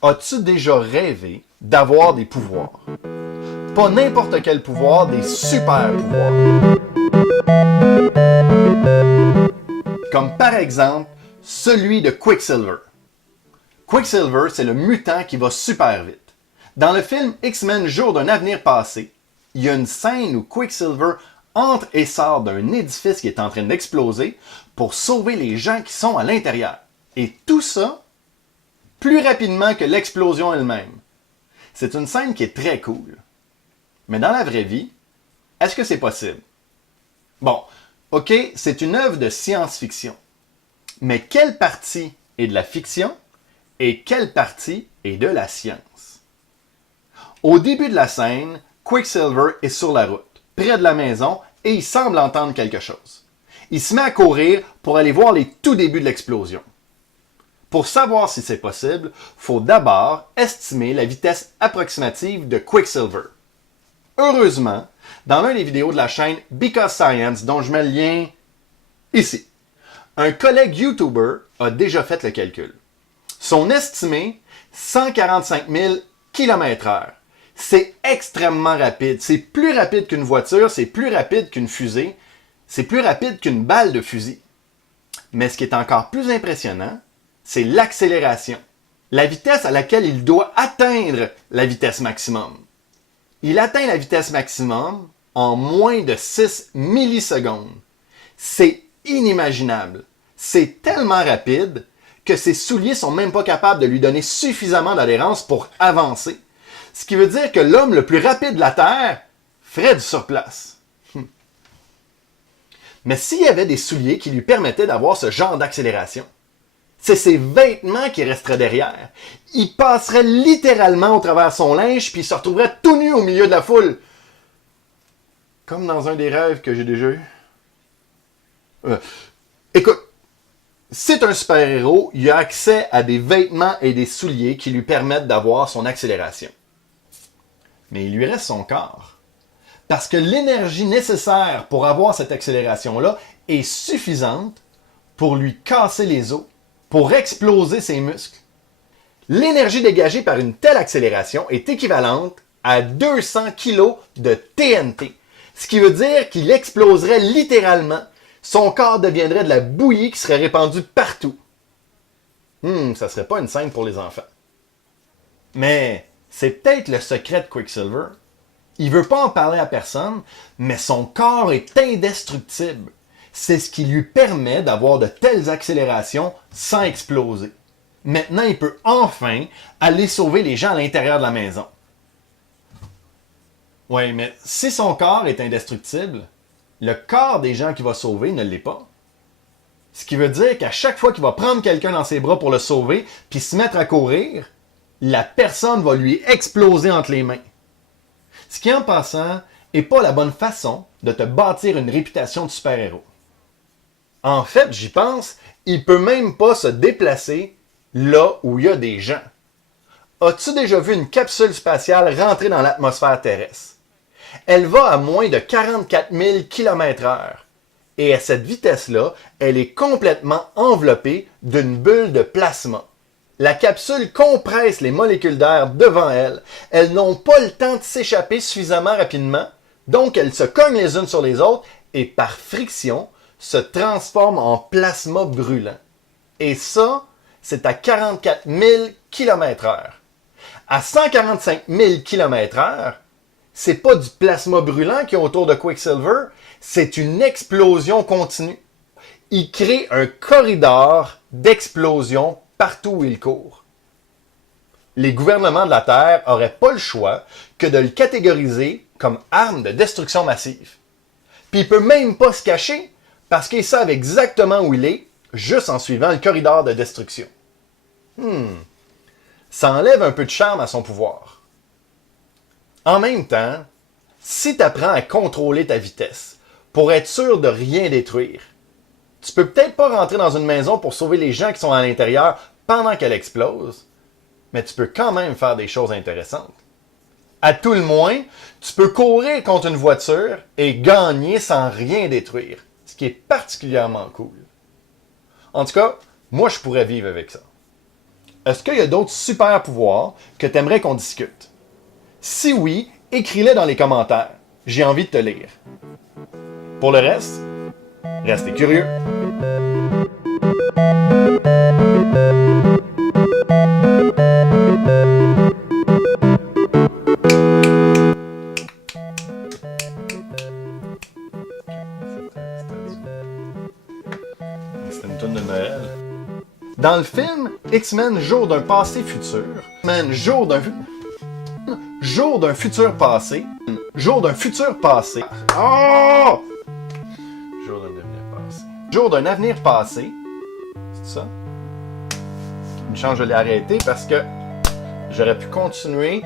As-tu déjà rêvé d'avoir des pouvoirs? Pas n'importe quel pouvoir, des super pouvoirs. Comme par exemple, celui de Quicksilver. Quicksilver, c'est le mutant qui va super vite. Dans le film X-Men Jour d'un avenir passé, il y a une scène où Quicksilver entre et sort d'un édifice qui est en train d'exploser pour sauver les gens qui sont à l'intérieur. Et tout ça plus rapidement que l'explosion elle-même. C'est une scène qui est très cool. Mais dans la vraie vie, est-ce que c'est possible? Bon, ok, c'est une œuvre de science-fiction. Mais quelle partie est de la fiction et quelle partie est de la science? Au début de la scène, Quicksilver est sur la route, près de la maison, et il semble entendre quelque chose. Il se met à courir pour aller voir les tout débuts de l'explosion. Pour savoir si c'est possible, il faut d'abord estimer la vitesse approximative de Quicksilver. Heureusement, dans l'un des vidéos de la chaîne Because Science, dont je mets le lien ici, un collègue YouTuber a déjà fait le calcul. Son estimé, 145 000 km/h. C'est extrêmement rapide. C'est plus rapide qu'une voiture, c'est plus rapide qu'une fusée, c'est plus rapide qu'une balle de fusil. Mais ce qui est encore plus impressionnant, c'est l'accélération. La vitesse à laquelle il doit atteindre la vitesse maximum. Il atteint la vitesse maximum en moins de 6 millisecondes. C'est inimaginable. C'est tellement rapide que ses souliers sont même pas capables de lui donner suffisamment d'adhérence pour avancer. Ce qui veut dire que l'homme le plus rapide de la Terre ferait du surplace. Mais s'il y avait des souliers qui lui permettaient d'avoir ce genre d'accélération, c'est ses vêtements qui resteraient derrière. Il passerait littéralement au travers de son linge puis il se retrouverait tout nu au milieu de la foule. Comme dans un des rêves que j'ai déjà eu. Écoute, c'est un super-héros, il a accès à des vêtements et des souliers qui lui permettent d'avoir son accélération. Mais il lui reste son corps. Parce que l'énergie nécessaire pour avoir cette accélération-là est suffisante pour lui casser les os, pour exploser ses muscles. L'énergie dégagée par une telle accélération est équivalente à 200 kg de TNT. Ce qui veut dire qu'il exploserait littéralement. Son corps deviendrait de la bouillie qui serait répandue partout. Ça serait pas une scène pour les enfants. Mais c'est peut-être le secret de Quicksilver. Il veut pas en parler à personne, mais son corps est indestructible. C'est ce qui lui permet d'avoir de telles accélérations sans exploser. Maintenant, il peut enfin aller sauver les gens à l'intérieur de la maison. Oui, mais si son corps est indestructible, le corps des gens qu'il va sauver ne l'est pas. Ce qui veut dire qu'à chaque fois qu'il va prendre quelqu'un dans ses bras pour le sauver, puis se mettre à courir, la personne va lui exploser entre les mains. Ce qui, en passant, n'est pas la bonne façon de te bâtir une réputation de super-héros. En fait, j'y pense, il peut même pas se déplacer là où il y a des gens. As-tu déjà vu une capsule spatiale rentrer dans l'atmosphère terrestre? Elle va à moins de 44 000 km/h. Et à cette vitesse-là, elle est complètement enveloppée d'une bulle de plasma. La capsule compresse les molécules d'air devant elle. Elles n'ont pas le temps de s'échapper suffisamment rapidement, donc elles se cognent les unes sur les autres et par friction se transforment en plasma brûlant. Et ça, c'est à 44 000 km/h. À 145 000 km/h, c'est pas du plasma brûlant qui est autour de Quicksilver, c'est une explosion continue. Il crée un corridor d'explosion partout où il court. Les gouvernements de la Terre n'auraient pas le choix que de le catégoriser comme arme de destruction massive. Puis il peut même pas se cacher parce qu'ils savent exactement où il est, juste en suivant le corridor de destruction. Ça enlève un peu de charme à son pouvoir. En même temps, si tu apprends à contrôler ta vitesse pour être sûr de rien détruire, tu peux peut-être pas rentrer dans une maison pour sauver les gens qui sont à l'intérieur pendant qu'elle explose, mais tu peux quand même faire des choses intéressantes. À tout le moins, tu peux courir contre une voiture et gagner sans rien détruire, ce qui est particulièrement cool. En tout cas, moi je pourrais vivre avec ça. Est-ce qu'il y a d'autres super pouvoirs que tu aimerais qu'on discute? Si oui, écris-les dans les commentaires. J'ai envie de te lire. Pour le reste, restez curieux. C'était une toune de Noël. Dans le film X-Men Jour d'un passé futur, X-Men Jour d'un futur passé, Jour d'un futur passé. Oh! Jour d'un avenir passé. Jour d'un avenir passé. C'est ça? Une chance, je l'ai arrêté parce que j'aurais pu continuer